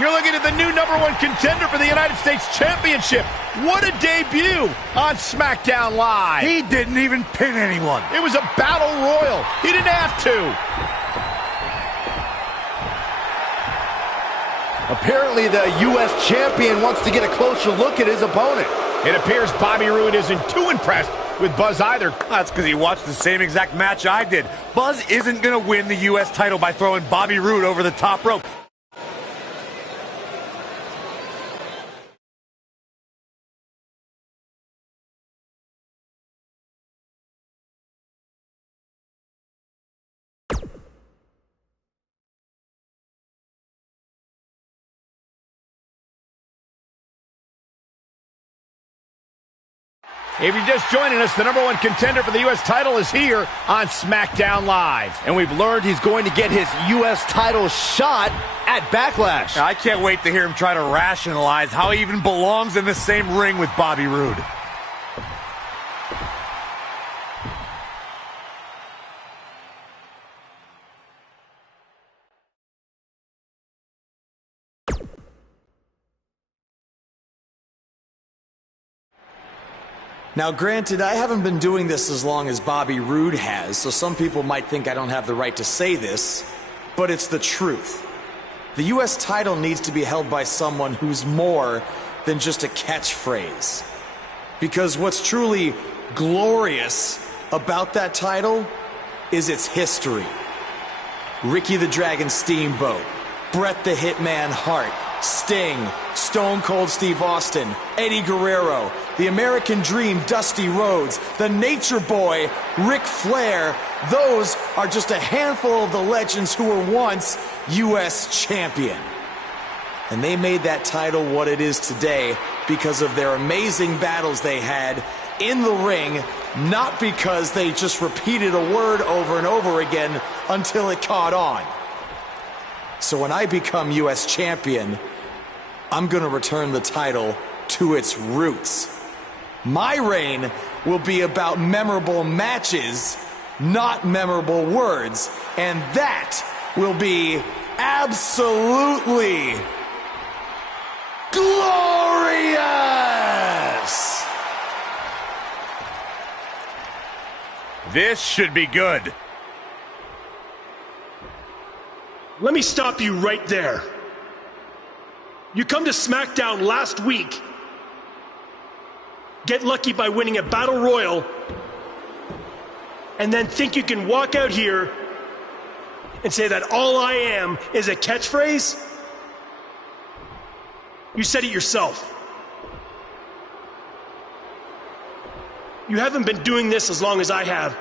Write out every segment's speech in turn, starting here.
You're looking at the new #1 contender for the United States Championship. What a debut on SmackDown Live. He didn't even pin anyone. It was a battle royal. He didn't have to. Apparently the U.S. champion wants to get a closer look at his opponent. It appears Bobby Roode isn't too impressed with Buzz either. That's because he watched the same exact match I did. Buzz isn't going to win the U.S. title by throwing Bobby Roode over the top rope. If you're just joining us, the #1 contender for the U.S. title is here on SmackDown Live. And we've learned he's going to get his U.S. title shot at Backlash. I can't wait to hear him try to rationalize how he even belongs in the same ring with Bobby Roode. Now, granted, I haven't been doing this as long as Bobby Roode has, so some people might think I don't have the right to say this, but it's the truth. The U.S. title needs to be held by someone who's more than just a catchphrase. Because what's truly glorious about that title is its history. Ricky the Dragon Steamboat, Bret the Hitman Hart, Sting, Stone Cold Steve Austin, Eddie Guerrero, the American Dream Dusty Rhodes, the Nature Boy Ric Flair. Those are just a handful of the legends who were once U.S. champion. And they made that title what it is today because of their amazing battles they had in the ring, not because they just repeated a word over and over again until it caught on. So when I become U.S. champion, I'm going to return the title to its roots. My reign will be about memorable matches, not memorable words, and that will be absolutely glorious! This should be good. Let me stop you right there. You come to SmackDown last week, get lucky by winning a Battle Royal, and then think you can walk out here and say that all I am is a catchphrase? You said it yourself. You haven't been doing this as long as I have.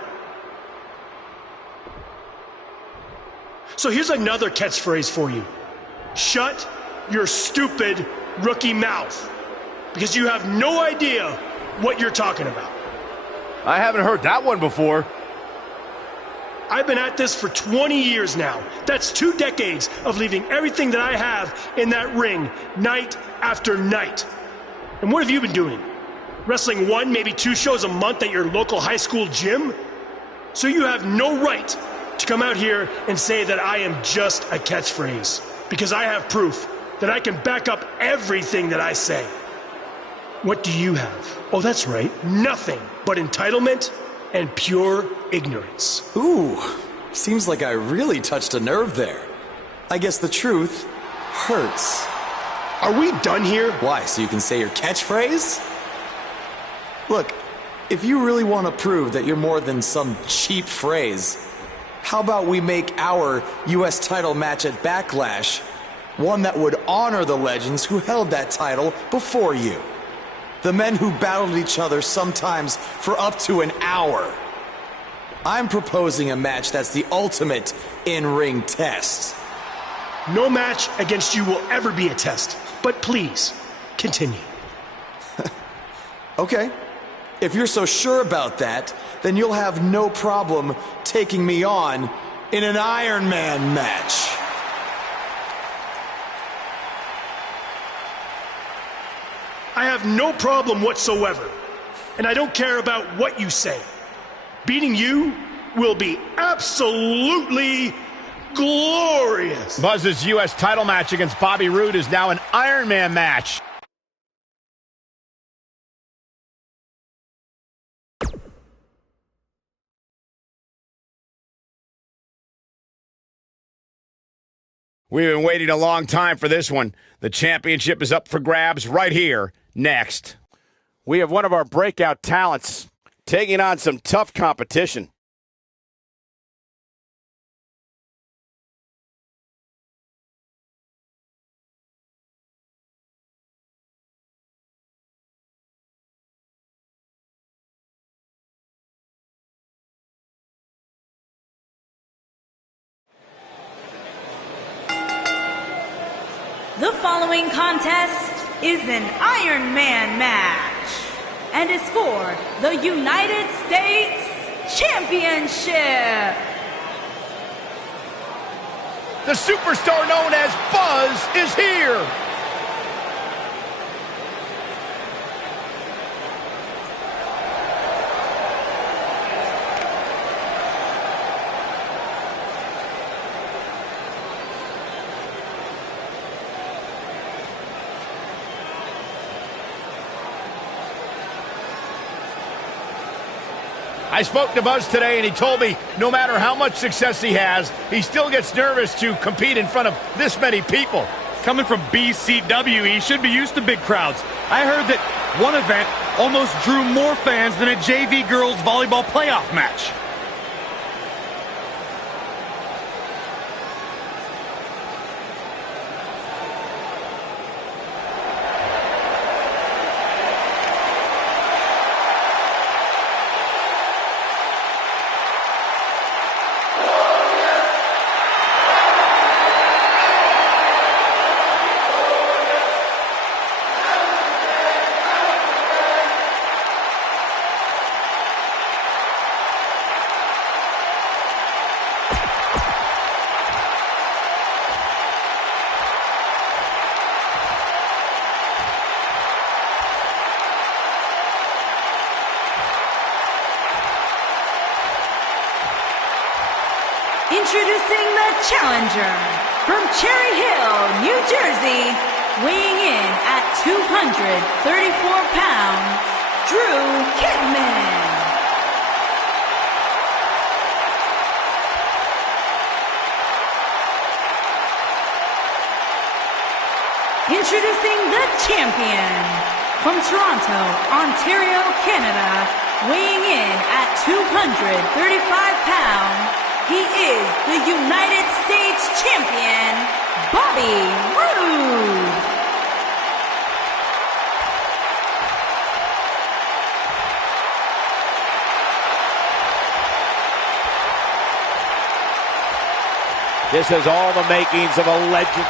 So here's another catchphrase for you. Shut your stupid rookie mouth. Because you have no idea what you're talking about. I haven't heard that one before. I've been at this for 20 years now. That's 2 decades of leaving everything that I have in that ring night after night. And what have you been doing? Wrestling 1, maybe 2 shows a month at your local high school gym? So you have no right to come out here and say that I am just a catchphrase, because I have proof that I can back up everything that I say. What do you have? Oh, that's right, nothing but entitlement and pure ignorance. Ooh, seems like I really touched a nerve there. I guess the truth hurts. Are we done here? Why, so you can say your catchphrase? Look, if you really want to prove that you're more than some cheap phrase, how about we make our U.S. title match at Backlash one that would honor the legends who held that title before you? The men who battled each other sometimes for up to an hour. I'm proposing a match that's the ultimate in-ring test. No match against you will ever be a test, but please, continue. Okay. If you're so sure about that, then you'll have no problem taking me on in an Iron Man match. I have no problem whatsoever, and I don't care about what you say. Beating you will be absolutely glorious. Buzz's U.S. title match against Bobby Roode is now an Iron Man match. We've been waiting a long time for this one. The championship is up for grabs right here, next. We have one of our breakout talents taking on some tough competition. The following contest is an Iron Man match and is for the United States Championship. The superstar known as Buzz is here. I spoke to Buzz today, and he told me no matter how much success he has, he still gets nervous to compete in front of this many people. Coming from BCW, he should be used to big crowds. I heard that one event almost drew more fans than a JV girls volleyball playoff match. Introducing the challenger from Cherry Hill, New Jersey, weighing in at 234 pounds, Dreux Kidman. Introducing the champion from Toronto, Ontario, Canada, weighing in at 235 pounds, he is the United States Champion, Bobby Roode. This has all the makings of a legend.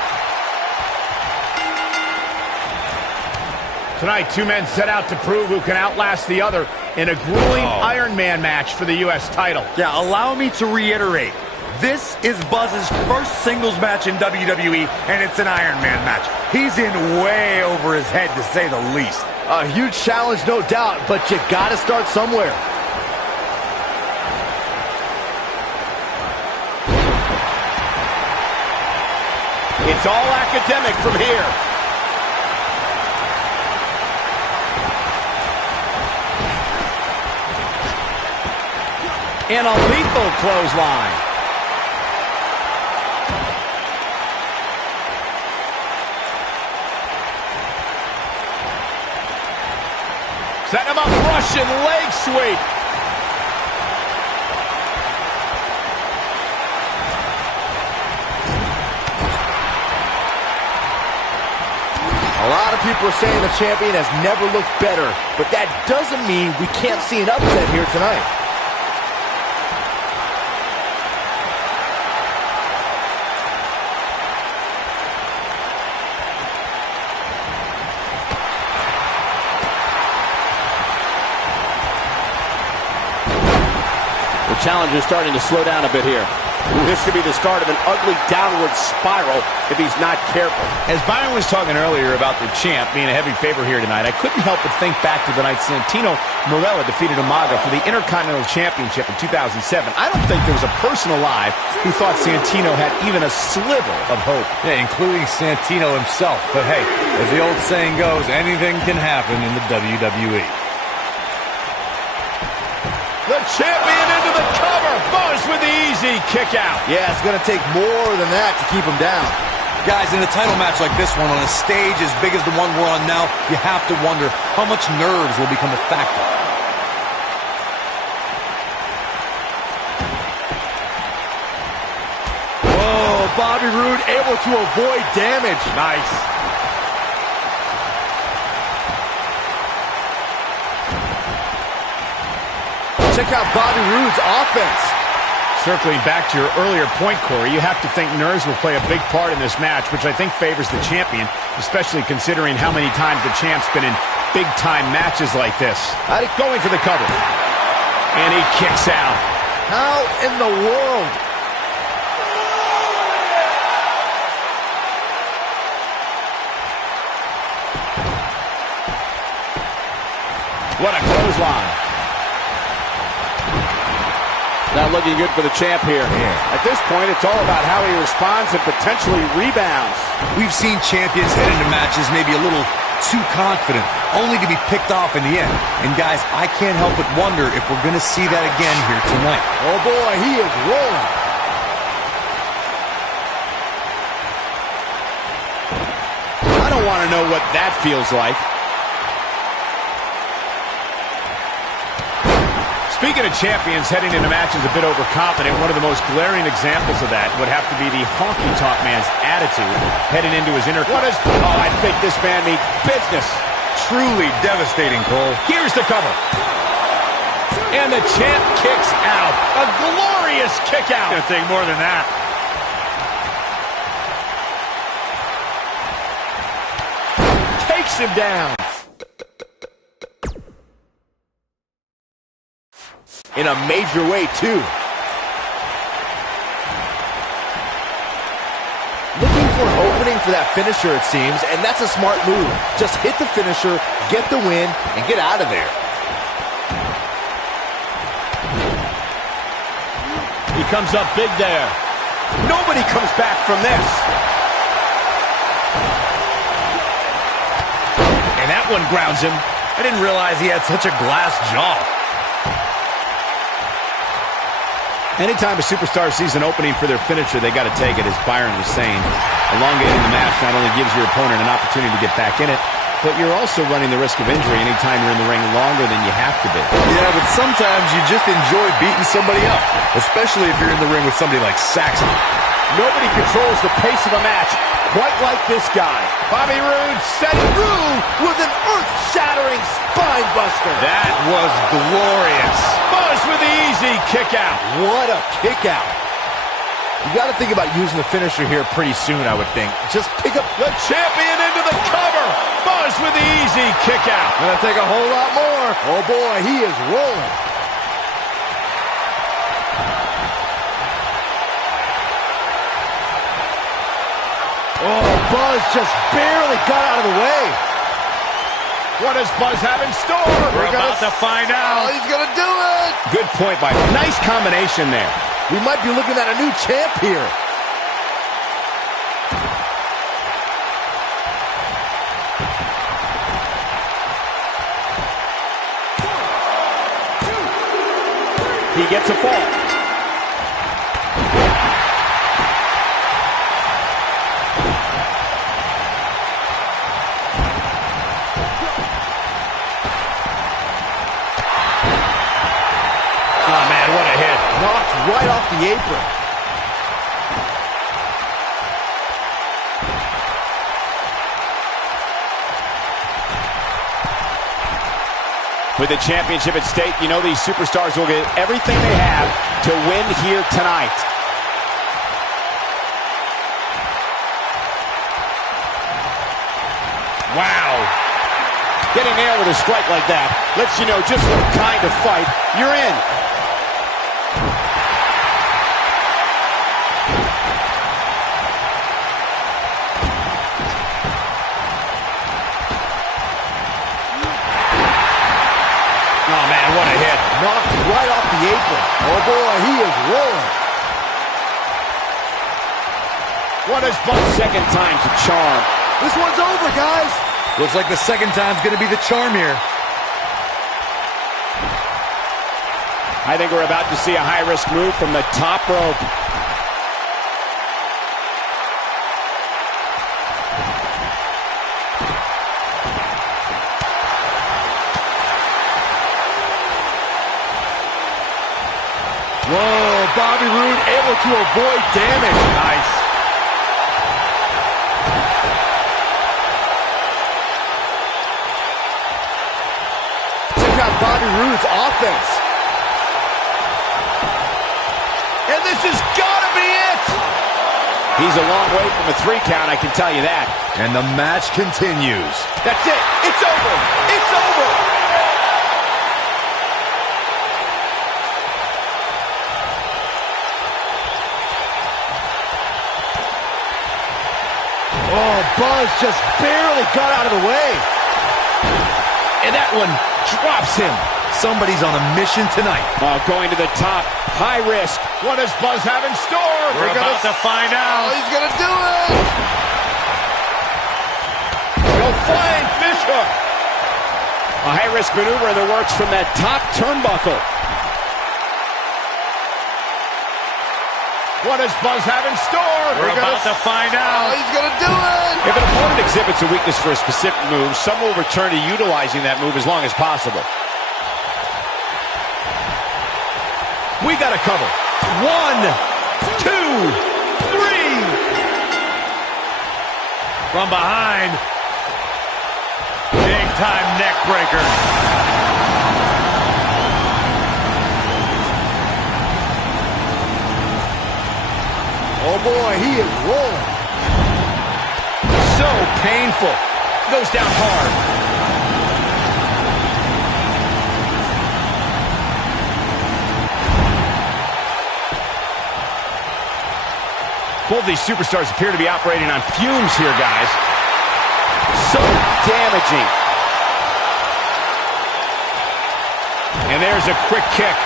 Tonight, two men set out to prove who can outlast the other in a grueling Iron Man match for the U.S. title. Yeah, allow me to reiterate. This is Buzz's first singles match in WWE, and it's an Iron Man match. He's in way over his head, to say the least. A huge challenge, no doubt, but you gotta start somewhere. It's all academic from here. And a lethal clothesline. Set him up, Russian leg sweep. A lot of people are saying the champion has never looked better, but that doesn't mean we can't see an upset here tonight. The challenger's starting to slow down a bit here. This could be the start of an ugly downward spiral if he's not careful. As Byron was talking earlier about the champ being a heavy favorite here tonight, I couldn't help but think back to the night Santino Marella defeated Umaga for the Intercontinental Championship in 2007. I don't think there was a person alive who thought Santino had even a sliver of hope. Yeah, including Santino himself. But hey, as the old saying goes, anything can happen in the WWE. The champion into the cover. Buzz with the easy kick out. Yeah, it's going to take more than that to keep him down. Guys, in a title match like this one, on a stage as big as the one we're on now, you have to wonder how much nerves will become a factor. Oh, Bobby Roode able to avoid damage. Nice. Check out Bobby Roode's offense. Circling back to your earlier point, Corey, you have to think nerves will play a big part in this match, which I think favors the champion, especially considering how many times the champ's been in big-time matches like this. Going for the cover. And he kicks out. How in the world? What a clothesline. Not looking good for the champ here. At this point, it's all about how he responds and potentially rebounds. We've seen champions head into matches maybe a little too confident, only to be picked off in the end. And guys, I can't help but wonder if we're going to see that again here tonight. Oh boy, he is rolling. I don't want to know what that feels like. Speaking of champions heading into matches a bit overconfident, one of the most glaring examples of that would have to be the honky-tonk man's attitude heading into his I think this man needs business. Truly devastating, Cole. Here's the cover. And the champ kicks out. A glorious kick out. Gonna take more than that. Takes him down. In a major way, too. Looking for an opening for that finisher, it seems, and that's a smart move. Just hit the finisher, get the win, and get out of there. He comes up big there. Nobody comes back from this. And that one grounds him. I didn't realize he had such a glass jaw. Anytime a superstar sees an opening for their finisher, they got to take it, as Byron was saying. Elongating the match not only gives your opponent an opportunity to get back in it, but you're also running the risk of injury anytime you're in the ring longer than you have to be. Yeah, but sometimes you just enjoy beating somebody up, especially if you're in the ring with somebody like Saxon. Nobody controls the pace of a match quite like this guy. Bobby Roode setting through with an earth-shattering spine buster. That was glorious. Buzz with the easy kick out. What a kick out. You got to think about using the finisher here pretty soon, I would think. Just pick up the champion into the cover. Buzz with the easy kick out. Gonna take a whole lot more. Oh boy, he is rolling. Oh, Buzz just barely got out of the way. What does Buzz have in store? We're about to find out. Oh, he's gonna do it. Good point, by nice combination there. We might be looking at a new champ here. He gets a fall. Oh, man, what a hit. Knocked right off the apron. With the championship at stake, you know these superstars will get everything they have to win here tonight. Wow. Getting nailed with a strike like that lets you know just what kind of fight you're in. apron. Oh boy, he is rolling. What is Buzz? Second time's a charm. This one's over, guys. Looks like the second time's going to be the charm here. I think we're about to see a high-risk move from the top rope. Whoa, Bobby Roode able to avoid damage. Nice. Check out Bobby Roode's offense. And this has got to be it. He's a long way from a 3 count, I can tell you that. And the match continues. That's it. It's over. It's over. Oh, Buzz just barely got out of the way. And that one drops him. Somebody's on a mission tonight. Going to the top. High risk. What does Buzz have in store? We're about to find Oh, out. he's going to do it. Go flying fish hook. A high-risk maneuver in the works from that top turnbuckle. What does Buzz have in store? We're about to find Oh, out. he's going to do it. If an opponent exhibits a weakness for a specific move, some will return to utilizing that move as long as possible. We got to cover. 1, 2, 3. From behind. Big time neck breaker. Oh boy, he is rolling. So painful. Goes down hard. Both these superstars appear to be operating on fumes here, guys. So damaging. And there's a quick kick.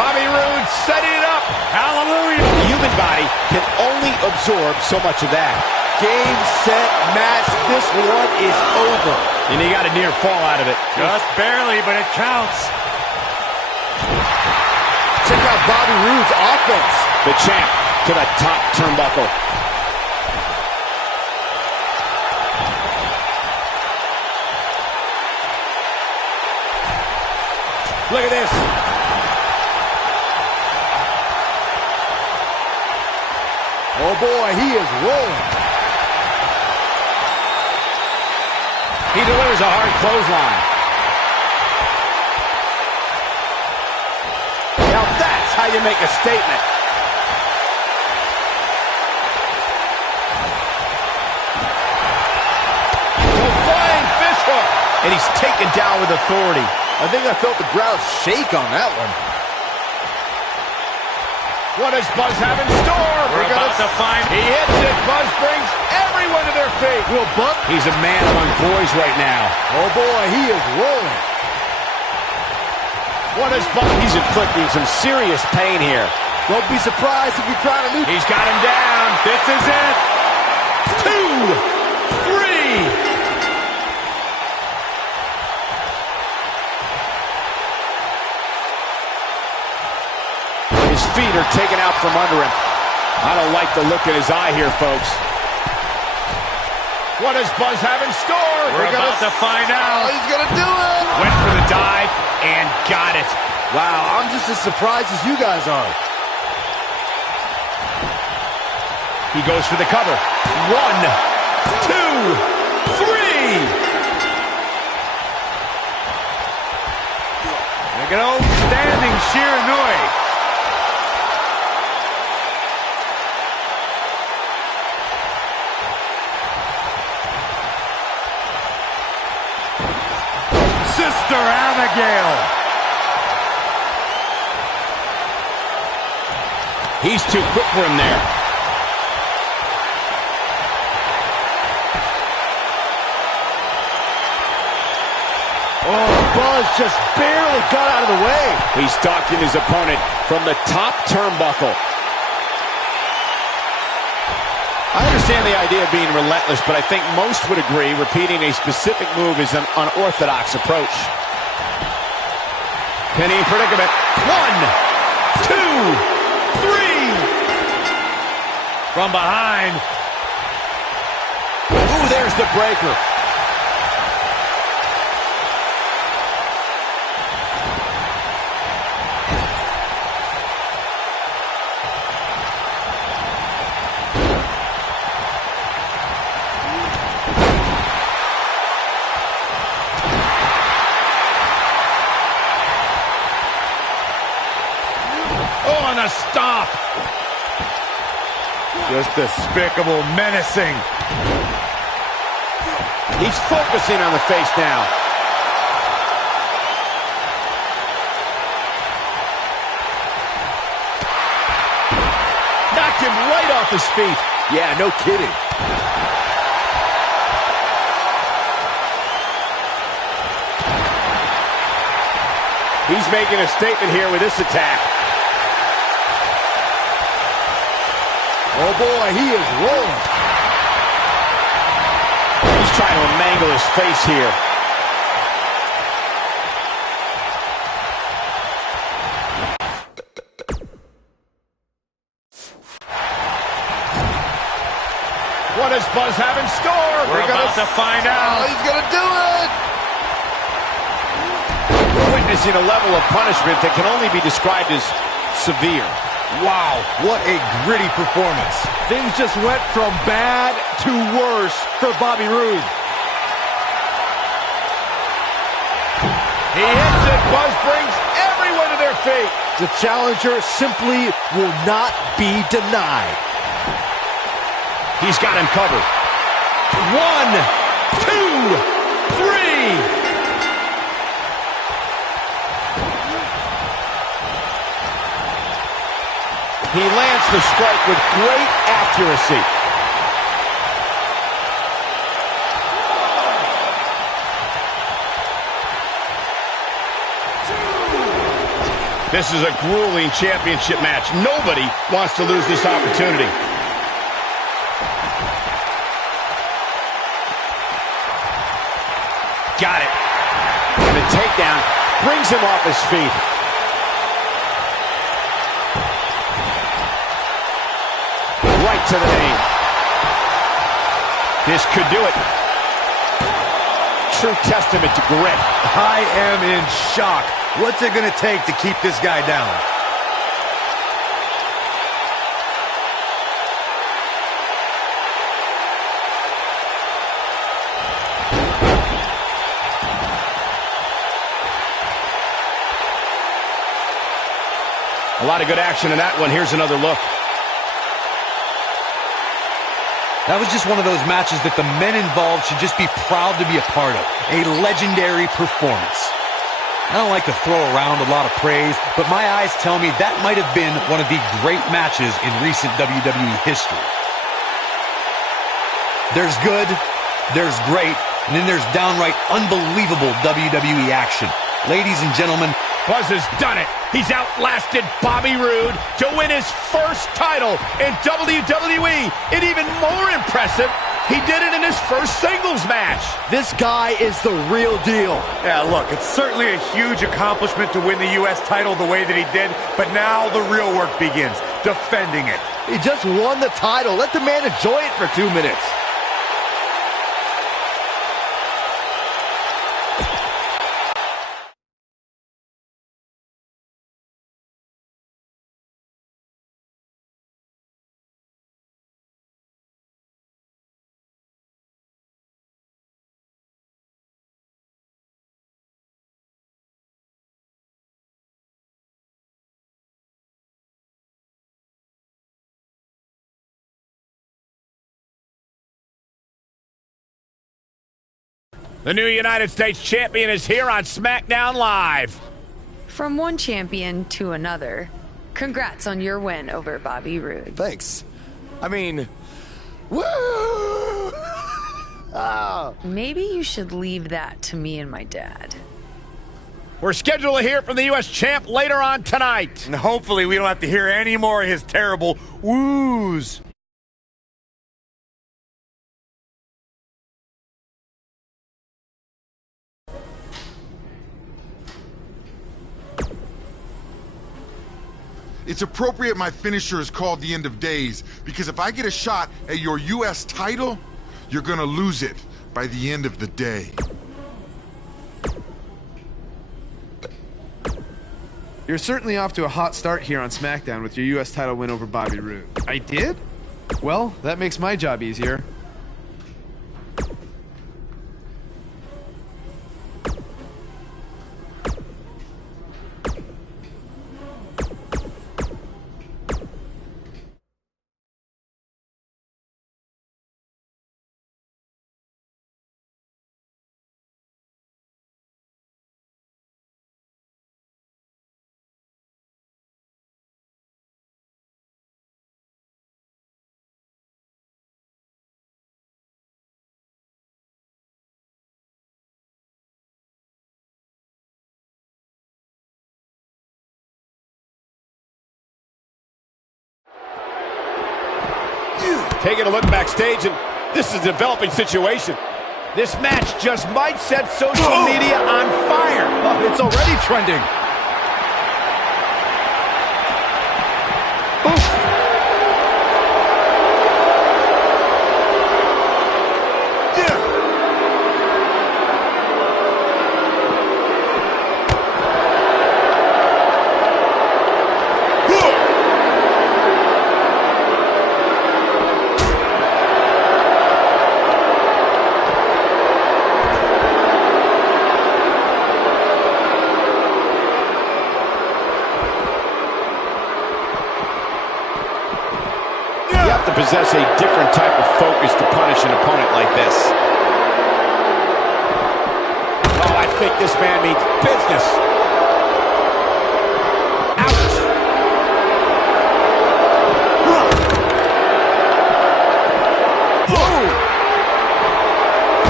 Bobby Roode setting it up. Hallelujah. The human body can only absorb so much of that. Game, set, match. This one is over. And he got a near fall out of it. Just barely, but it counts. Check out Bobby Roode's offense. The champ to the top turnbuckle. Look at this. Oh boy, he is rolling. He delivers a hard clothesline. Now that's how you make a statement. A flying fish hook. And he's taken down with authority. I think I felt the ground shake on that one. What does Buzz have in store? We're about to find. He hits it. Buzz brings everyone to their feet. Will Buck? He's a man among boys right now. Oh boy, he is rolling. What is Buzz? He's inflicting some serious pain here. Don't be surprised if we try to move. He's got him down. This is it. 2, 3. His feet are taken out from under him. I don't like the look in his eye here, folks. What does Buzz have in store? We're about to find out. Oh, he's going to do it. Went for the dive and got it. Wow, I'm just as surprised as you guys are. He goes for the cover. 1, 2, 3. Like an old standing Shiranui. Sister Abigail. He's too quick for him there. Oh, Buzz just barely got out of the way. He's stalking his opponent from the top turnbuckle. I understand the idea of being relentless, but I think most would agree repeating a specific move is an unorthodox approach. Penny predicament. 1, 2, 3. From behind. Ooh, there's the breaker. Oh, and a stop. Just despicable, menacing. He's focusing on the face now. Knocked him right off his feet. Yeah, no kidding. He's making a statement here with this attack. Oh boy, he is rolling. He's trying to mangle his face here. What does Buzz have in store? We're about to find out. Oh, he's gonna do it. We're witnessing a level of punishment that can only be described as severe. Wow, what a gritty performance. Things just went from bad to worse for Bobby Roode. He hits it. Buzz brings everyone to their feet. The challenger simply will not be denied. He's got him covered. 1, 2, 3. He lands the strike with great accuracy. This is a grueling championship match. Nobody wants to lose this opportunity. Got it. And the takedown brings him off his feet. Right to the knee. This could do it. True testament to grit. I am in shock. What's it going to take to keep this guy down? A lot of good action in that one. Here's another look. That was just one of those matches that the men involved should just be proud to be a part of. A legendary performance. I don't like to throw around a lot of praise, but my eyes tell me that might have been one of the great matches in recent WWE history. There's good, there's great, and then there's downright unbelievable WWE action. Ladies and gentlemen, Buzz has done it. He's outlasted Bobby Roode to win his first title in WWE. And even more impressive, he did it in his first singles match. This guy is the real deal. yeah, look, it's certainly a huge accomplishment to win the U.S. title the way that he did, but now the real work begins, defending it. He just won the title. Let the man enjoy it for 2 minutes. The new United States champion is here on SmackDown Live. From one champion to another, congrats on your win over Bobby Roode. Thanks. I mean, woo! Maybe you should leave that to me and my dad. We're scheduled to hear from the U.S. champ later on tonight. And hopefully we don't have to hear any more of his terrible woos. It's appropriate my finisher is called the End of Days, because if I get a shot at your U.S. title, you're gonna lose it by the end of the day. You're certainly off to a hot start here on SmackDown with your U.S. title win over Bobby Roode. I did? Well, that makes my job easier. Taking a look backstage, and this is a developing situation. This match just might set social media on fire. Oh, it's already trending. To possess a different type of focus to punish an opponent like this. Oh, I think this man means business. Ouch. Whoa.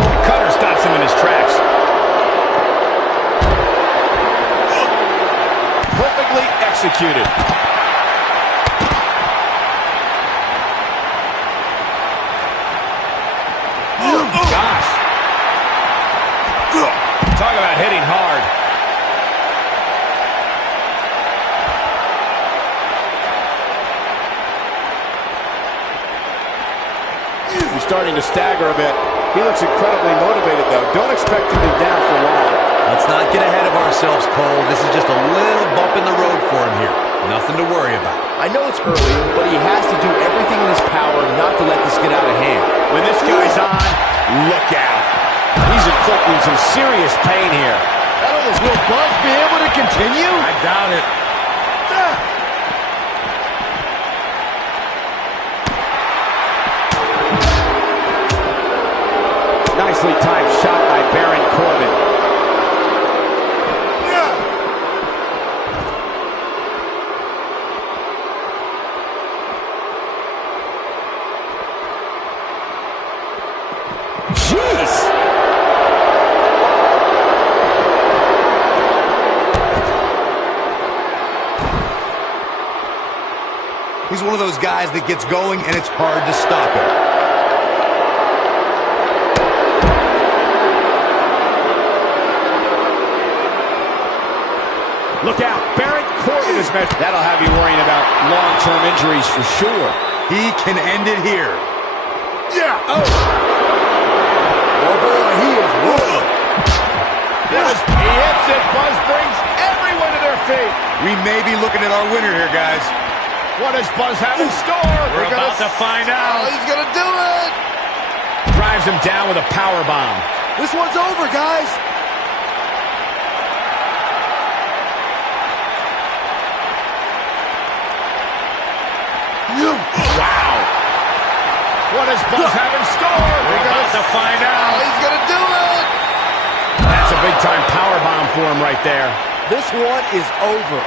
The cutter stops him in his tracks. Perfectly executed. Talk about hitting hard. He's starting to stagger a bit. He looks incredibly motivated, though. Don't expect him to be down for long. Let's not get ahead of ourselves, Cole. This is just a little bump in the road for him here. Nothing to worry about. I know it's early, but he has to do everything in his power not to let this get out of hand. When this guy's on, look out. He's inflicting some serious pain here. Will Buzz be able to continue? I doubt it. Nicely timed shot by Baron Corbin. Jeez! He's one of those guys that gets going and it's hard to stop him. Look out, Baron Corbin is met. That'll have you worrying about long-term injuries for sure. He can end it here. Yeah. Oh. Oh boy, he is rolling. Yes, he hits it. Buzz brings everyone to their feet. We may be looking at our winner here, guys. What does Buzz have in store? We're about to find out. Oh, he's gonna do it. Drives him down with a power bomb. This one's over, guys. Wow. What does Buzz have in store? We're about to find out. Oh, he's gonna do it. That's a big-time power bomb for him right there. This one is over.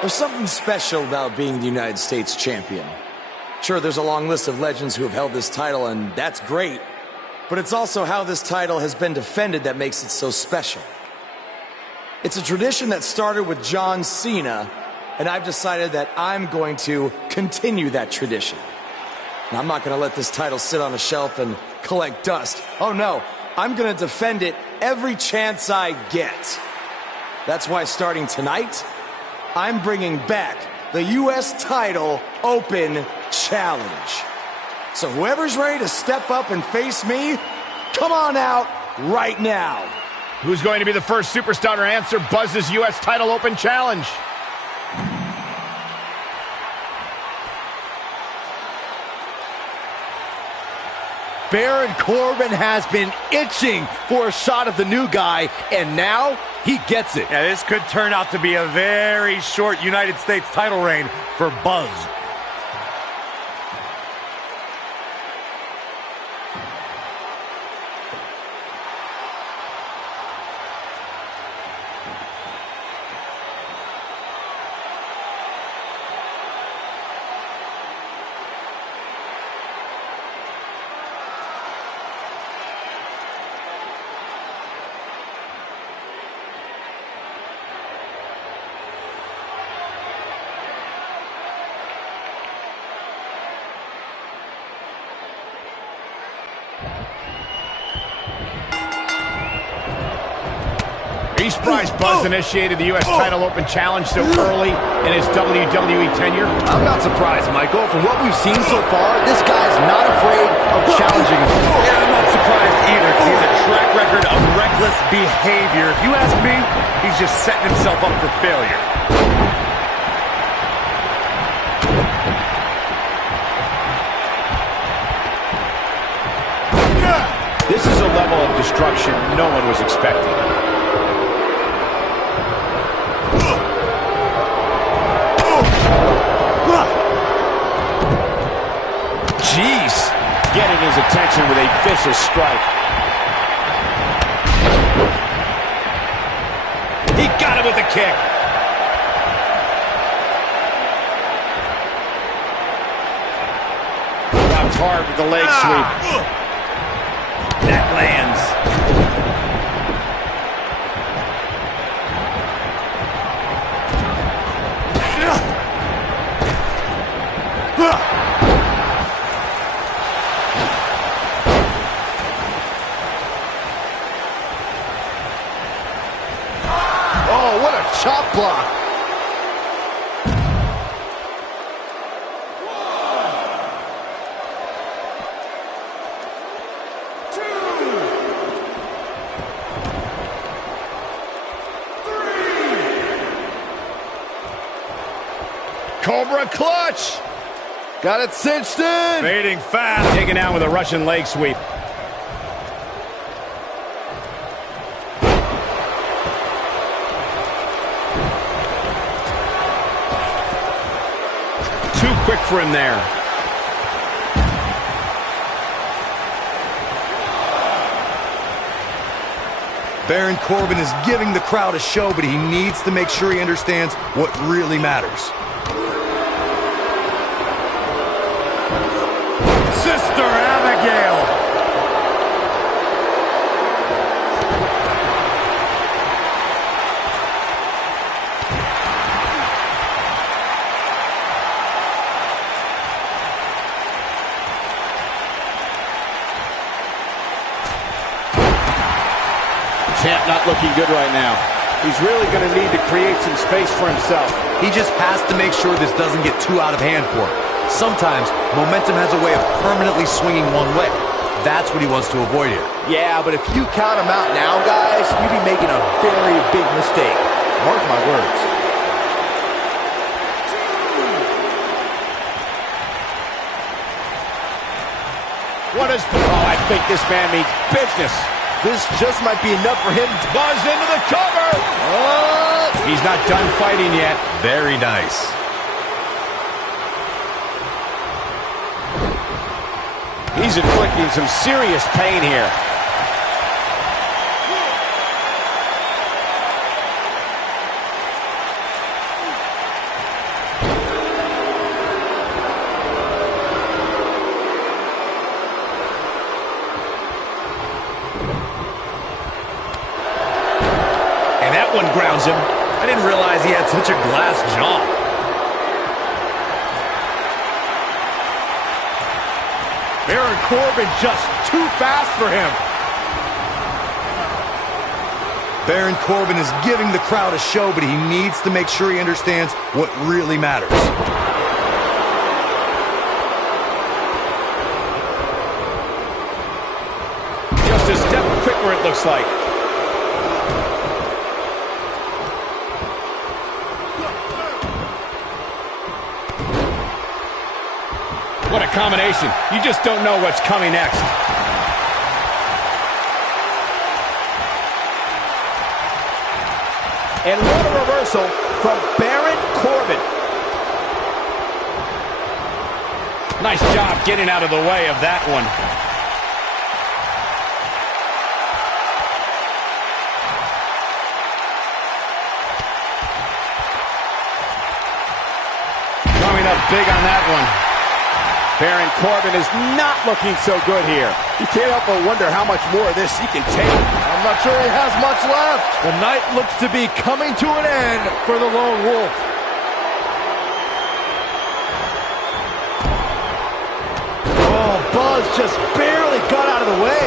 There's something special about being the United States champion. Sure, there's a long list of legends who have held this title, and that's great. But it's also how this title has been defended that makes it so special. It's a tradition that started with John Cena, and I've decided that I'm going to continue that tradition. And I'm not going to let this title sit on a shelf and collect dust. Oh no, I'm going to defend it every chance I get. That's why starting tonight, I'm bringing back the U.S. Title Open Challenge. So whoever's ready to step up and face me, come on out right now. Who's going to be the first superstar to answer Buzz's U.S. Title Open Challenge? Baron Corbin has been itching for a shot of the new guy, and now he gets it. Yeah, this could turn out to be a very short United States title reign for Buzz. Are you surprised Buzz initiated the U.S. Title Open Challenge so early in his WWE tenure? I'm not surprised, Michael. From what we've seen so far, this guy's not afraid of challenging him. Yeah, I'm not surprised either, because he has a track record of reckless behavior. If you ask me, he's just setting himself up for failure. This is a level of destruction no one was expecting. Jeez, getting his attention with a vicious strike. He got it with a kick. Dropped hard with the leg sweep. That lands. Oh, what a chop block. Cobra clutch. Got it cinched in. Fading fast. Taken down with a Russian leg sweep. Too quick for him there. Baron Corbin is giving the crowd a show, but he needs to make sure he understands what really matters. Sister Abigail. Champ not looking good right now. He's really going to need to create some space for himself. He just has to make sure this doesn't get too out of hand for him. Sometimes, momentum has a way of permanently swinging one way. That's what he wants to avoid here. Yeah, but if you count him out now, guys, you'd be making a very big mistake. Mark my words. What is... Oh, I think this man means business. This just might be enough for him to Buzz into the cover. He's not done fighting yet. Very nice. He's inflicting some serious pain here. I didn't realize he had such a glass jaw. Baron Corbin just too fast for him. Baron Corbin is giving the crowd a show, but he needs to make sure he understands what really matters. Just a step quicker, it looks like. What a combination. You just don't know what's coming next. And what a reversal from Baron Corbin. Nice job getting out of the way of that one. Coming up big on that one. Baron Corbin is not looking so good here. You can't help but wonder how much more of this he can take. I'm not sure he has much left. The night looks to be coming to an end for the Lone Wolf. Oh, Buzz just barely got out of the way.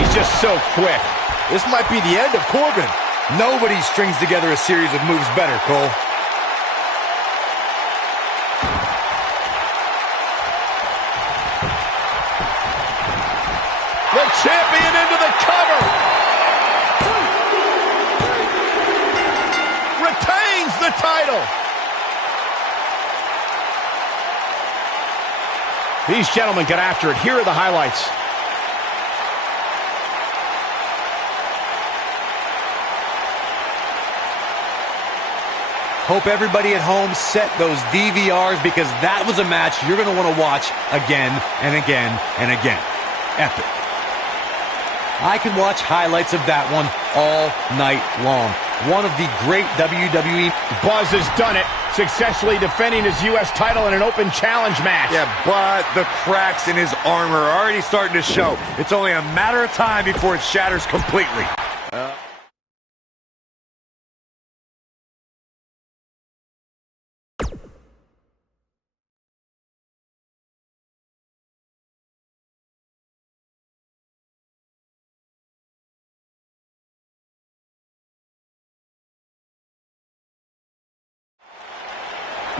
He's just so quick. This might be the end of Corbin. Nobody strings together a series of moves better, Cole. The champion into the cover. Retains the title. These gentlemen get after it. Here are the highlights. Hope everybody at home set those DVRs, because that was a match you're going to want to watch again and again and again. Epic. I could watch highlights of that one all night long. One of the great WWE. Buzz has done it, successfully defending his U.S. title in an open challenge match. Yeah, but the cracks in his armor are already starting to show. It's only a matter of time before it shatters completely.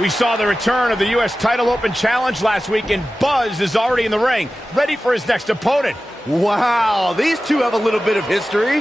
We saw the return of the U.S. title open challenge last week, and Buzz is already in the ring, ready for his next opponent. Wow, these two have a little bit of history.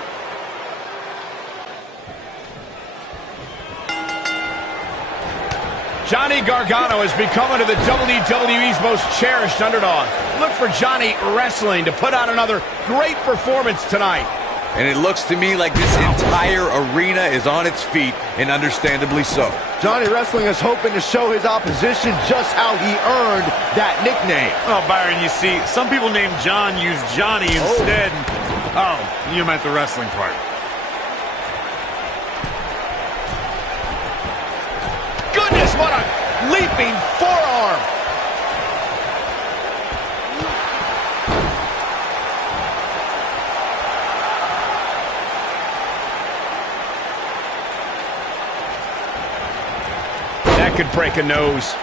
Johnny Gargano has become one of the WWE's most cherished underdogs. Look for Johnny Wrestling to put on another great performance tonight. And it looks to me like this entire arena is on its feet, and understandably so. Johnny Wrestling is hoping to show his opposition just how he earned that nickname. Well, Byron, you see, some people named John use Johnny instead. Oh, you meant the wrestling part. Goodness, what a leaping forearm. Could break a nose.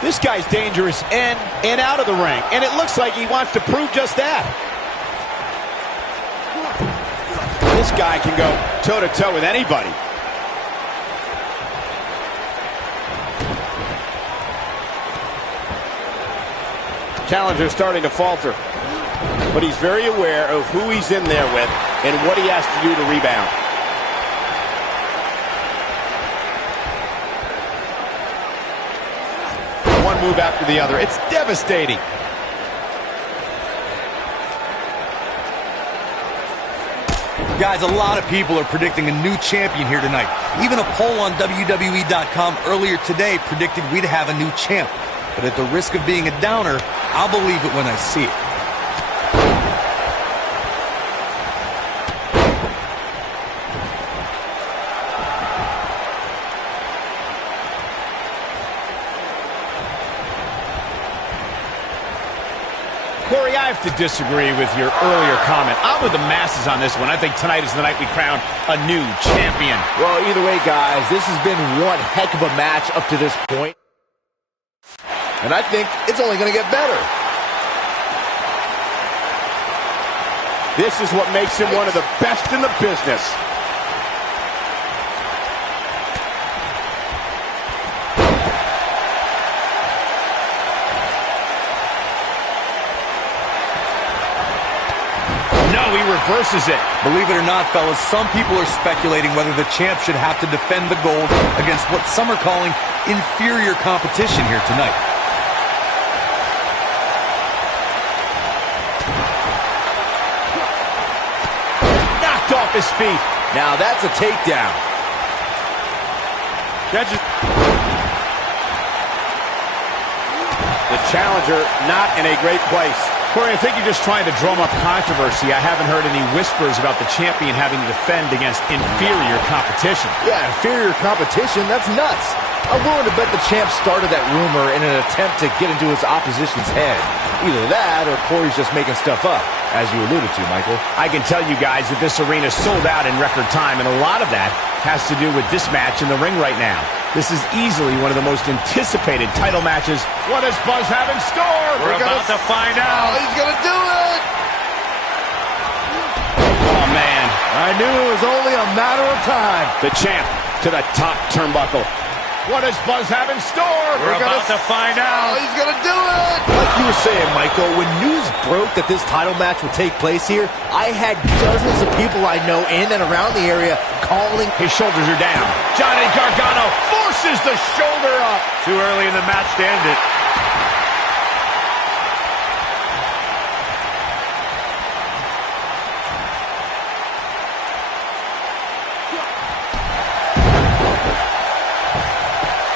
This guy's dangerous in and out of the ring, and it looks like he wants to prove just that. This guy can go toe-to-toe with anybody. Challenger's starting to falter, but he's very aware of who he's in there with and what he has to do to rebound. Move after the other. It's devastating. Guys, a lot of people are predicting a new champion here tonight. Even a poll on WWE.com earlier today predicted we'd have a new champ. But at the risk of being a downer, I'll believe it when I see it. Corey, I have to disagree with your earlier comment. I'm with the masses on this one. I think tonight is the night we crown a new champion. Well, either way, guys, this has been one heck of a match up to this point. And I think it's only going to get better. This is what makes him one of the best in the business. No, he reverses it. Believe it or not, fellas, some people are speculating whether the champ should have to defend the gold against what some are calling inferior competition here tonight. Knocked off his feet. Now that's a takedown. The challenger not in a great place. Corey, I think you're just trying to drum up controversy. I haven't heard any whispers about the champion having to defend against inferior competition. Yeah, inferior competition? That's nuts. I'm willing to bet the champ started that rumor in an attempt to get into his opposition's head. Either that or Corey's just making stuff up, as you alluded to, Michael. I can tell you guys that this arena sold out in record time, and a lot of that has to do with this match in the ring right now. This is easily one of the most anticipated title matches. What does Buzz have in store? We're about to find out. He's gonna do it! Oh, man. I knew it was only a matter of time. The champ to the top turnbuckle. What does Buzz have in store? We're about to find out. He's gonna do it! Like you were saying, Michael, when news broke that this title match would take place here, I had dozens of people I know in and around the area calling. His shoulders are down. Johnny Gargano forces the shoulder up. Too early in the match to end it.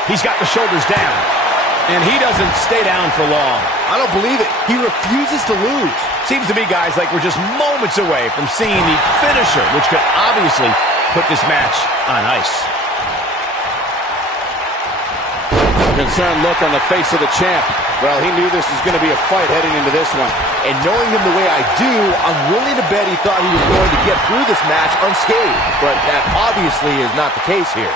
He's got the shoulders down, and he doesn't stay down for long. I don't believe it. He refuses to lose. Seems to me, guys, like we're just moments away from seeing the finisher, which could obviously put this match on ice. Concerned look on the face of the champ. Well, he knew this was going to be a fight heading into this one. And knowing him the way I do, I'm willing to bet he thought he was going to get through this match unscathed. But that obviously is not the case here.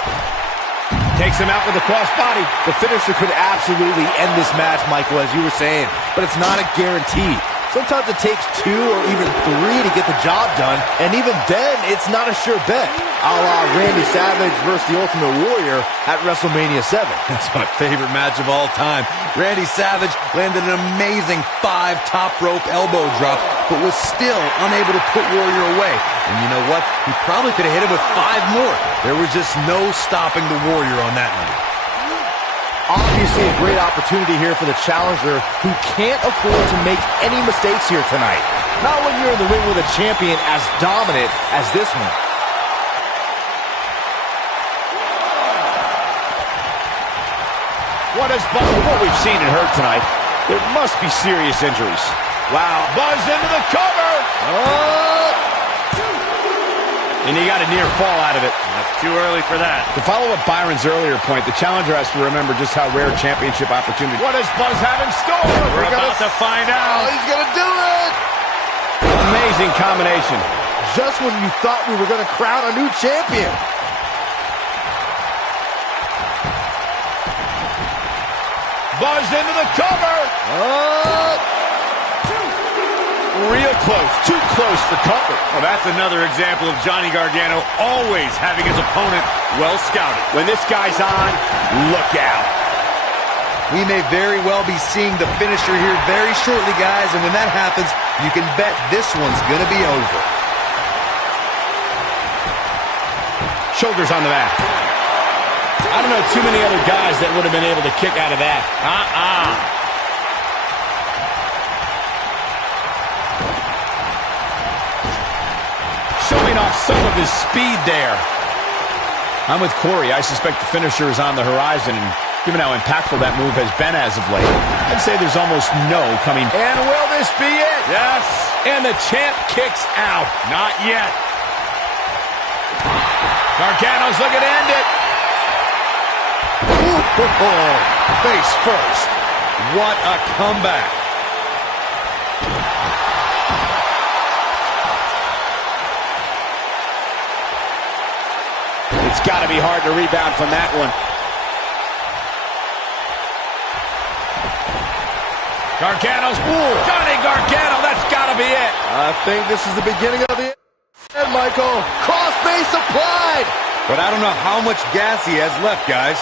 Takes him out with a crossbody. The finisher could absolutely end this match, Michael, as you were saying, but it's not a guarantee. Sometimes it takes 2 or even 3 to get the job done, and even then, it's not a sure bet. A la Randy Savage versus the Ultimate Warrior at WrestleMania 7. That's my favorite match of all time. Randy Savage landed an amazing 5 top rope elbow drops, but was still unable to put Warrior away. And you know what? He probably could have hit him with 5 more. There was just no stopping the Warrior on that night. Obviously a great opportunity here for the challenger who can't afford to make any mistakes here tonight. Not when you're in the ring with a champion as dominant as this one. What we've seen and heard tonight, there must be serious injuries. Wow, Buzz into the cover! And he got a near fall out of it. That's too early for that. To follow up Byron's earlier point, the challenger has to remember just how rare championship opportunity. What does Buzz have in store? We're about to find out. He's gonna do it! Amazing combination. Just when you thought we were gonna crown a new champion. Buzz into the cover. Real close, too close for comfort. Well, that's another example of Johnny Gargano always having his opponent well scouted. When this guy's on, look out. We may very well be seeing the finisher here very shortly, guys, and when that happens, you can bet this one's going to be over. Shoulders on the mat. I don't know too many other guys that would have been able to kick out of that. Showing off some of his speed there. I'm with Corey. I suspect the finisher is on the horizon, and given how impactful that move has been as of late, I'd say there's almost no coming. And will this be it? Yes. And the champ kicks out. Not yet. Gargano's looking to end it. Face first. What a comeback. It's got to be hard to rebound from that one. Gargano's, Johnny Gargano, that's got to be it. I think this is the beginning of the end, Michael. Crossface applied. But I don't know how much gas he has left, guys.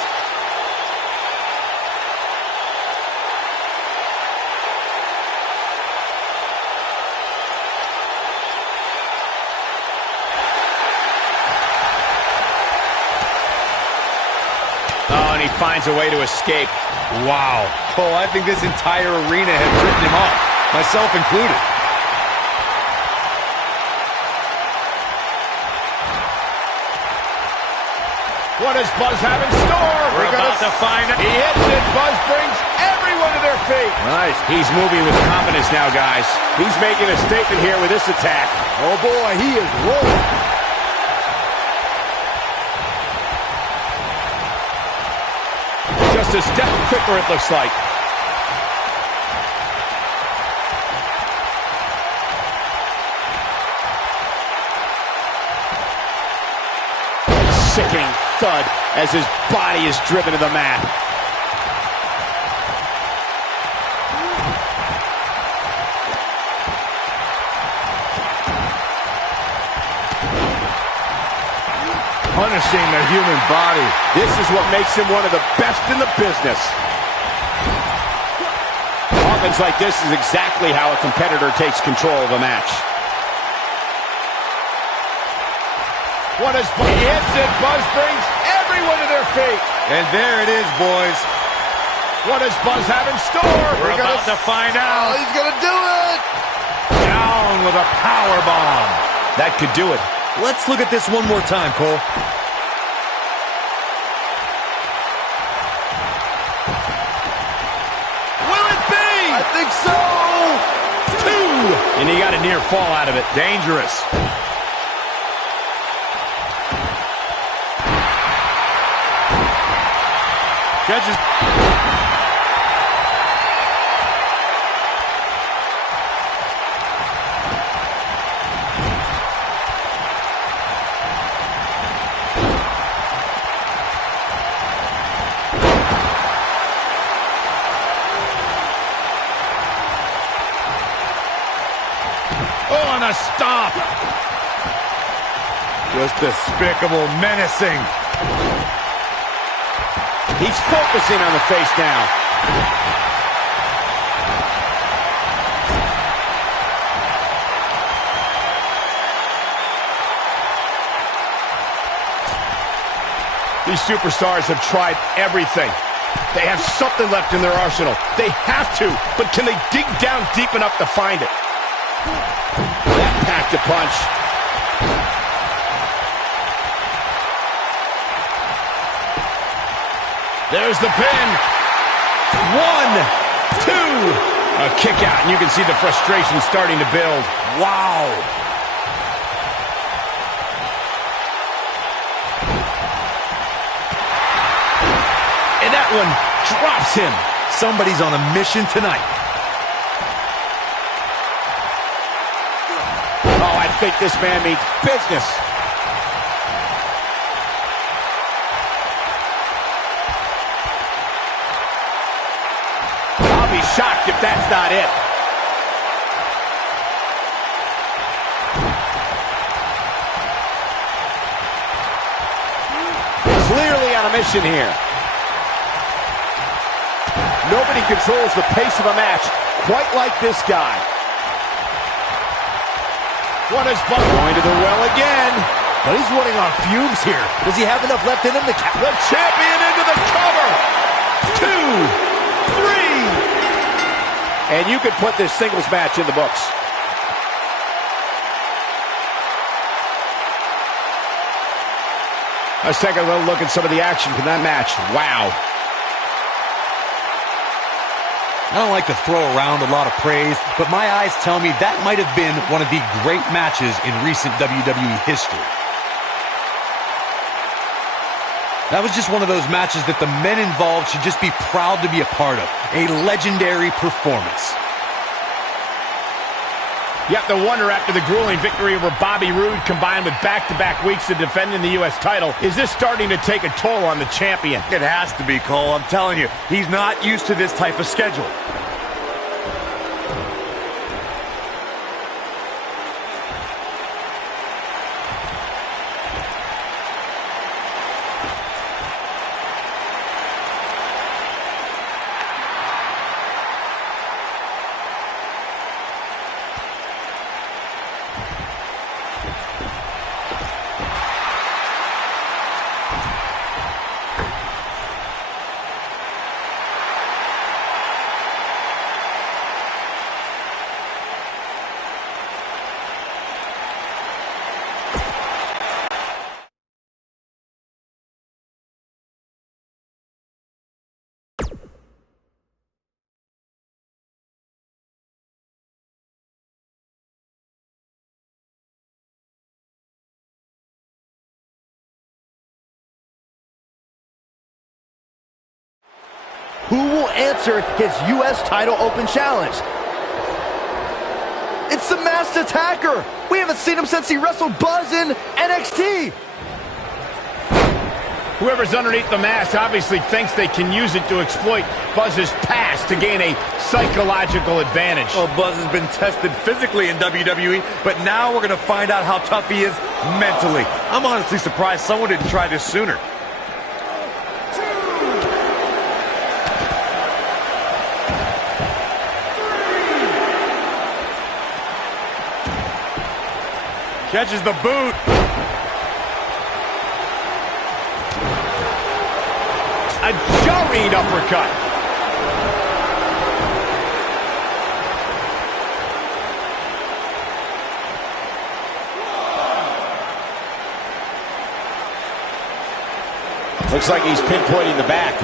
Oh, and he finds a way to escape. Wow. Cole, I think this entire arena has written him off, myself included. What does Buzz have in store? We're about to find out. He hits it. Buzz brings everyone to their feet. Nice. He's moving with confidence now, guys. He's making a statement here with this attack. Oh, boy, he is rolling. Just a step quicker, it looks like. Sickening thud as his body is driven to the mat. Punishing the human body. This is what makes him one of the best in the business. Offense like this is exactly how a competitor takes control of a match. What is Buzz? He hits it. Buzz brings everyone to their feet. And there it is, boys. What does Buzz have in store? We're about to find out. Oh, he's going to do it. Down with a power bomb. That could do it. Let's look at this one more time, Cole. Will it be? I think so. 2. And he got a near fall out of it. Dangerous. Catches. Oh, and a stop. Just despicable, menacing. He's focusing on the face now. These superstars have tried everything. They have something left in their arsenal. They have to, but can they dig down deep enough to find it? That packed a punch. There's the pin. 1, 2. A kick out, and you can see the frustration starting to build. Wow. And that one drops him. Somebody's on a mission tonight. Oh, I think this man means business. I'll be shocked if that's not it. Clearly on a mission here. Nobody controls the pace of a match quite like this guy. What is Buzz going to the well again? But he's running on fumes here. Does he have enough left in him to catch? The champion into the cover. 2, 3. And you could put this singles match in the books. Let's take a little look at some of the action from that match. Wow. I don't like to throw around a lot of praise, but my eyes tell me that might have been one of the great matches in recent WWE history. That was just one of those matches that the men involved should just be proud to be a part of. A legendary performance. You have to wonder, after the grueling victory over Bobby Roode combined with back-to-back weeks of defending the U.S. title, is this starting to take a toll on the champion? It has to be, Cole. I'm telling you, he's not used to this type of schedule. Who will answer his U.S. title open challenge? It's the Masked Attacker! We haven't seen him since he wrestled Buzz in NXT! Whoever's underneath the mask obviously thinks they can use it to exploit Buzz's past to gain a psychological advantage. Well, Buzz has been tested physically in WWE, but now we're going to find out how tough he is mentally. I'm honestly surprised someone didn't try this sooner. Catches the boot. A jarring uppercut. Looks like he's pinpointing the back.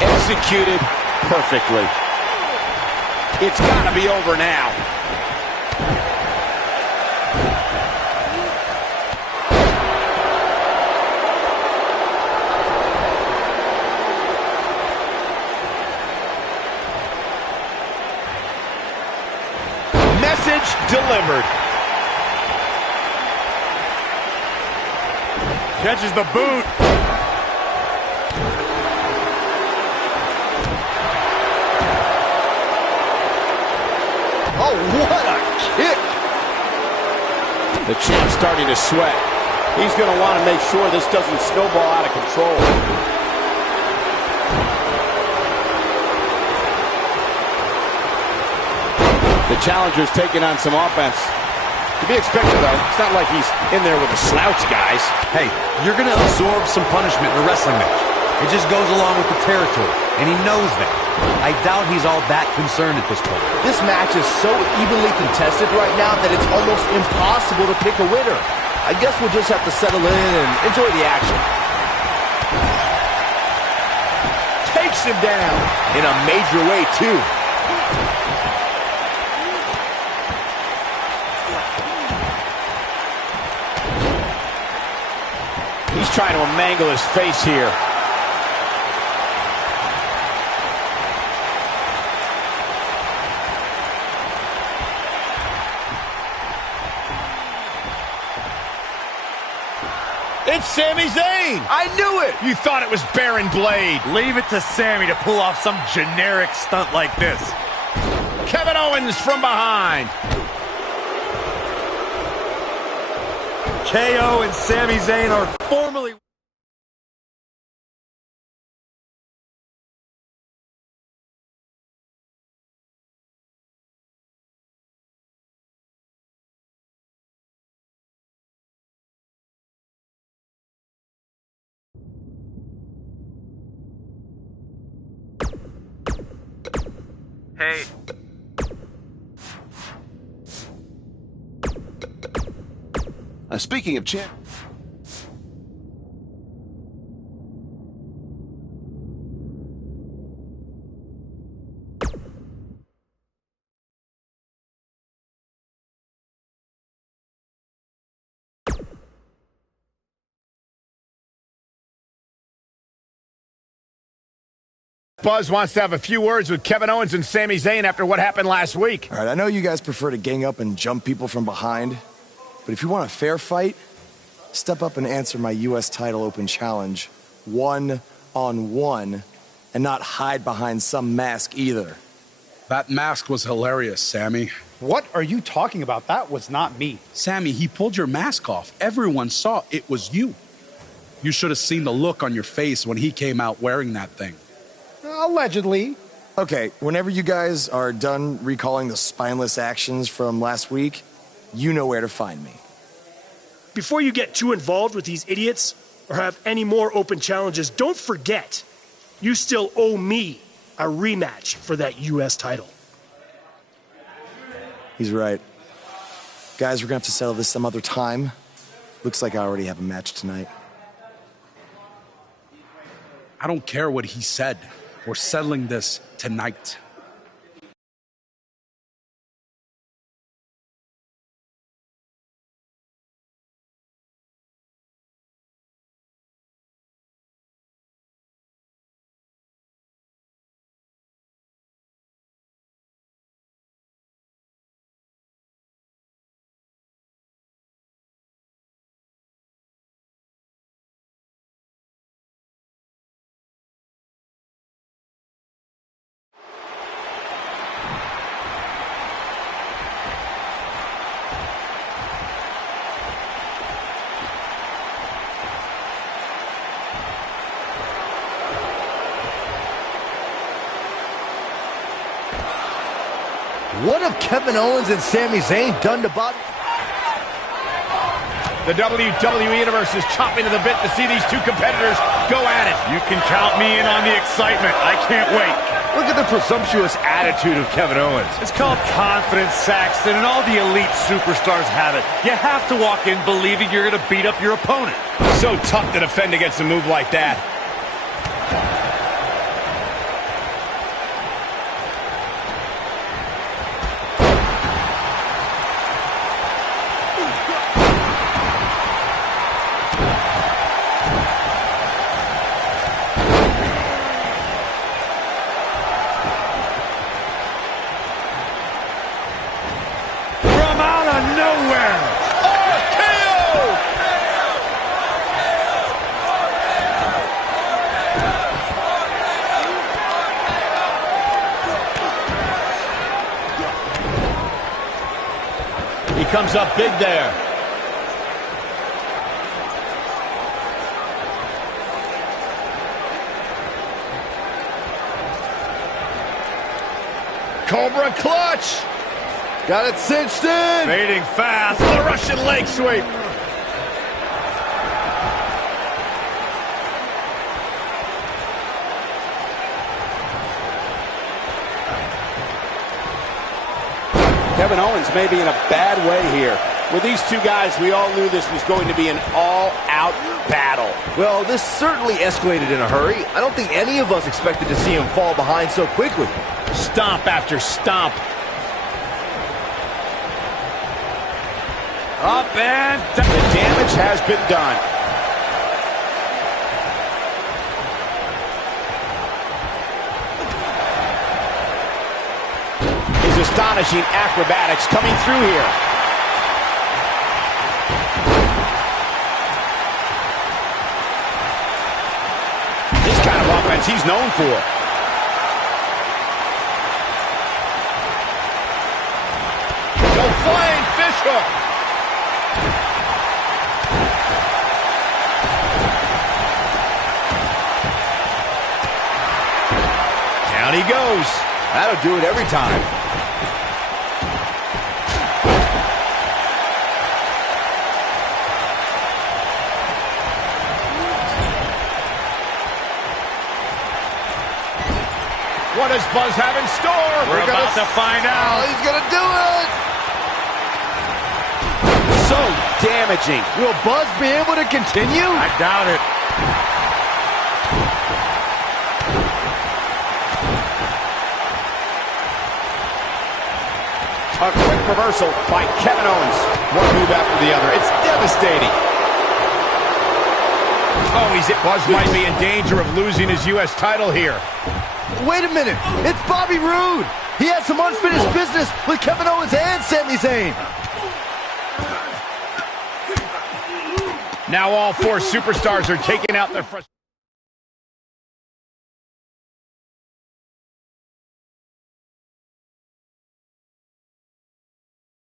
Executed perfectly. It's got to be over now. Message delivered. Catches the boot. Oh, what a kick! The champ's starting to sweat. He's going to want to make sure this doesn't snowball out of control. The challenger's taking on some offense. To be expected, though. It's not like he's in there with the slouch guys. Hey, you're going to absorb some punishment in a wrestling match. It just goes along with the territory, and he knows that. I doubt he's all that concerned at this point. This match is so evenly contested right now that it's almost impossible to pick a winner. I guess we'll just have to settle in and enjoy the action. Takes him down in a major way, too. He's trying to mangle his face here. It's Sami Zayn! I knew it! You thought it was Baron Blade. Leave it to Sammy to pull off some generic stunt like this. Kevin Owens from behind. KO and Sami Zayn are formally... Hey. Speaking of champ... Buzz wants to have a few words with Kevin Owens and Sami Zayn after what happened last week. All right, I know you guys prefer to gang up and jump people from behind, but if you want a fair fight, step up and answer my U.S. title open challenge one-on-one and not hide behind some mask either. That mask was hilarious, Sammy. What are you talking about? That was not me. Sammy, he pulled your mask off. Everyone saw it was you. You should have seen the look on your face when he came out wearing that thing. Allegedly. Okay, whenever you guys are done recalling the spineless actions from last week, you know where to find me. Before you get too involved with these idiots or have any more open challenges, don't forget, you still owe me a rematch for that U.S. title. He's right. Guys, we're gonna have to settle this some other time. Looks like I already have a match tonight. I don't care what he said. We're settling this tonight. What have Kevin Owens and Sami Zayn done to Bobby? The WWE Universe is chomping to the bit to see these two competitors go at it. You can count me in on the excitement. I can't wait. Look at the presumptuous attitude of Kevin Owens. It's called confidence, Saxton, and all the elite superstars have it. You have to walk in believing you're going to beat up your opponent. So tough to defend against a move like that. Comes up big there. Cobra clutch. Got it cinched in. Fading fast. The Russian leg sweep. Kevin Owens may be in a bad way here. With these two guys, we all knew this was going to be an all-out battle. Well, this certainly escalated in a hurry. I don't think any of us expected to see him fall behind so quickly. Stomp after stomp. Up and down. The damage has been done. Astonishing acrobatics coming through here. This kind of offense he's known for. The flying fish hook. Down he goes. That'll do it every time. What does Buzz have in store? We're about to find out. Oh, he's going to do it. So damaging. Will Buzz be able to continue? I doubt it. A quick reversal by Kevin Owens. One move after the other. It's devastating. Oh, Buzz might be in danger of losing his U.S. title here. Wait a minute, it's Bobby Roode. He has some unfinished business with Kevin Owens and Sami Zayn. Now all four superstars are taking out their frustration.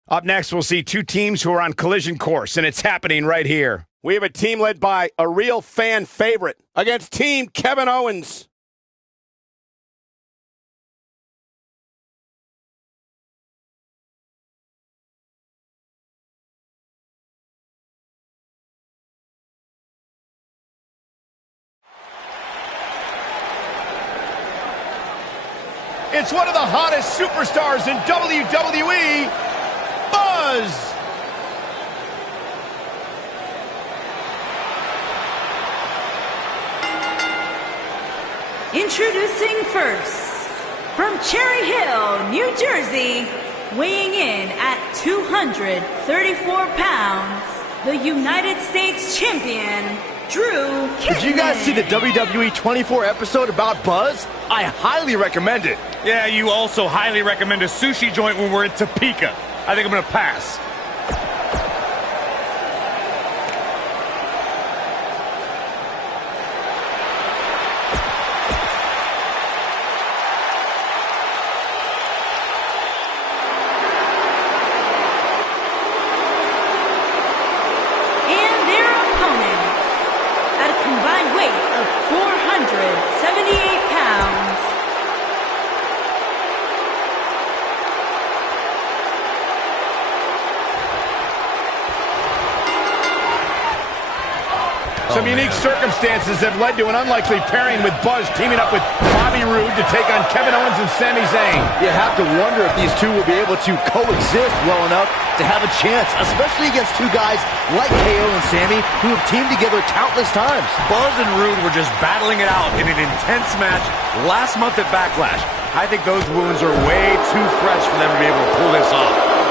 Up next, we'll see two teams who are on collision course, and it's happening right here. We have a team led by a real fan favorite against Team Kevin Owens. It's one of the hottest superstars in WWE, Buzz. Introducing first, from Cherry Hill, New Jersey, weighing in at 234 pounds, the United States Champion, Dreux. Did you guys see the WWE 24 episode about Buzz? I highly recommend it. Yeah, you also highly recommend a sushi joint when we're in Topeka. I think I'm gonna pass. And their opponents, at a combined weight of 478 pounds, Some unique circumstances have led to an unlikely pairing with Buzz teaming up with Bobby Roode to take on Kevin Owens and Sami Zayn. You have to wonder if these two will be able to coexist well enough to have a chance, especially against two guys like KO and Sami who have teamed together countless times. Buzz and Roode were just battling it out in an intense match last month at Backlash. I think those wounds are way too fresh for them to be able to pull this off.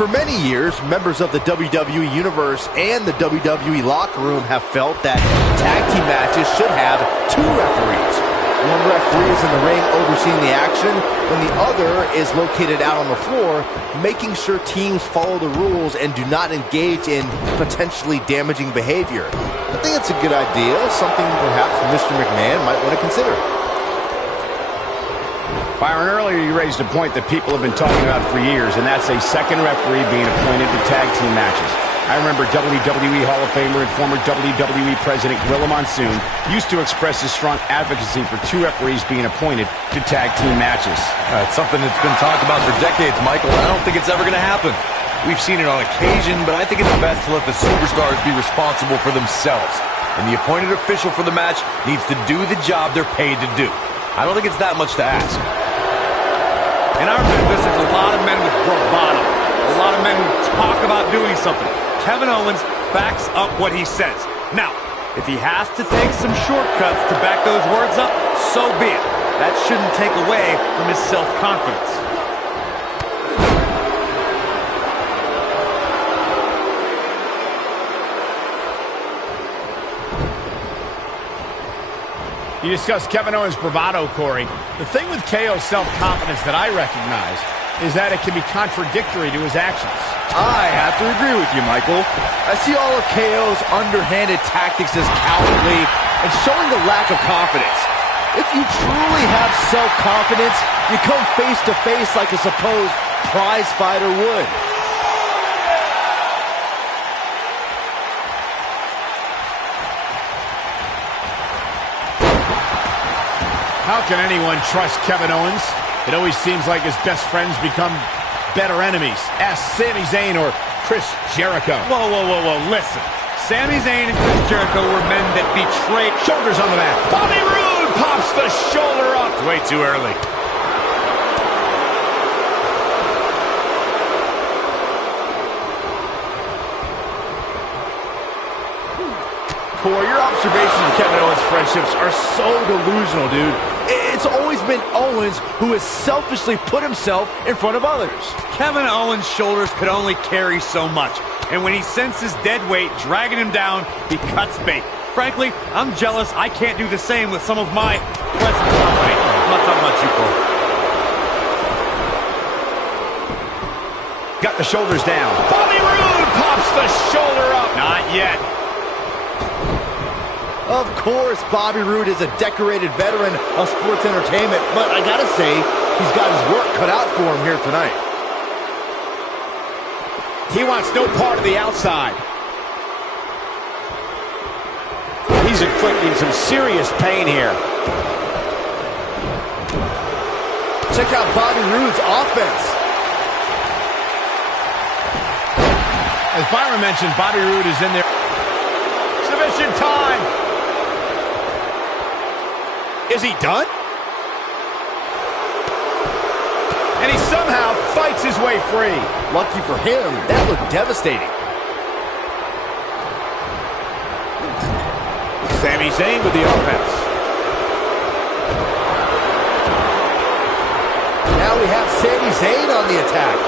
For many years, members of the WWE Universe and the WWE locker room have felt that tag team matches should have two referees. One referee is in the ring overseeing the action, and the other is located out on the floor, making sure teams follow the rules and do not engage in potentially damaging behavior. I think it's a good idea, something perhaps Mr. McMahon might want to consider. Byron, earlier you raised a point that people have been talking about for years, and that's a second referee being appointed to tag team matches. I remember WWE Hall of Famer and former WWE President Gorilla Monsoon used to express his strong advocacy for two referees being appointed to tag team matches. It's something that's been talked about for decades, Michael. I don't think it's ever going to happen. We've seen it on occasion, but I think it's best to let the superstars be responsible for themselves. And the appointed official for the match needs to do the job they're paid to do. I don't think it's that much to ask. In our business, there's a lot of men with bravado. A lot of men who talk about doing something. Kevin Owens backs up what he says. Now, if he has to take some shortcuts to back those words up, so be it. That shouldn't take away from his self-confidence. You discussed Kevin Owens' bravado, Corey. The thing with KO's self-confidence that I recognize is that it can be contradictory to his actions. I have to agree with you, Michael. I see all of KO's underhanded tactics as cowardly and showing a lack of confidence. If you truly have self-confidence, you come face to face like a supposed prize fighter would. How can anyone trust Kevin Owens? It always seems like his best friends become better enemies. Ask Sami Zayn or Chris Jericho. Whoa, whoa, whoa, whoa, listen. Sami Zayn and Chris Jericho were men that betrayed. Shoulders on the mat. Bobby Roode pops the shoulder up. Way too early. Corey, your observations of Kevin Owens' friendships are so delusional, dude. It's always been Owens who has selfishly put himself in front of others. Kevin Owens' shoulders could only carry so much, and when he senses dead weight dragging him down, he cuts bait. Frankly, I'm jealous I can't do the same with some of my present company. I'm not talking about you, Cole. Got the shoulders down. Bobby Roode pops the shoulder up. Not yet. Of course, Bobby Roode is a decorated veteran of sports entertainment, but I gotta say, he's got his work cut out for him here tonight. He wants no part of the outside. He's inflicting some serious pain here. Check out Bobby Roode's offense. As Byron mentioned, Bobby Roode is in there. Submission time. Is he done? And he somehow fights his way free. Lucky for him, that looked devastating. Sami Zayn with the offense. Now we have Sami Zayn on the attack.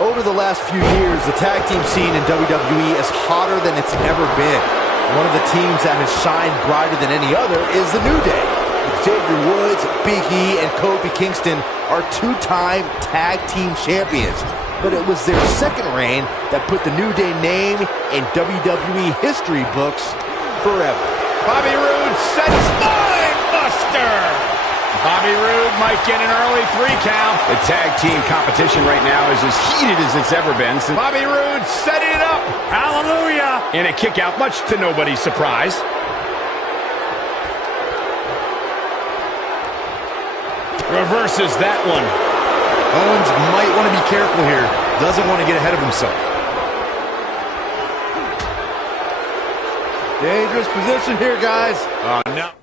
Over the last few years, the tag team scene in WWE is hotter than it's ever been. One of the teams that has shined brighter than any other is the New Day. Xavier Woods, Big E, and Kofi Kingston are two-time tag team champions. But it was their second reign that put the New Day name in WWE history books forever. Bobby Roode sets Spine Buster. Bobby Roode might get an early 3 count. The tag team competition right now is as heated as it's ever been. Since Bobby Roode setting it up. Hallelujah. And a kick out, much to nobody's surprise. Reverses that one. Owens might want to be careful here. Doesn't want to get ahead of himself. Dangerous position here, guys. Oh, no.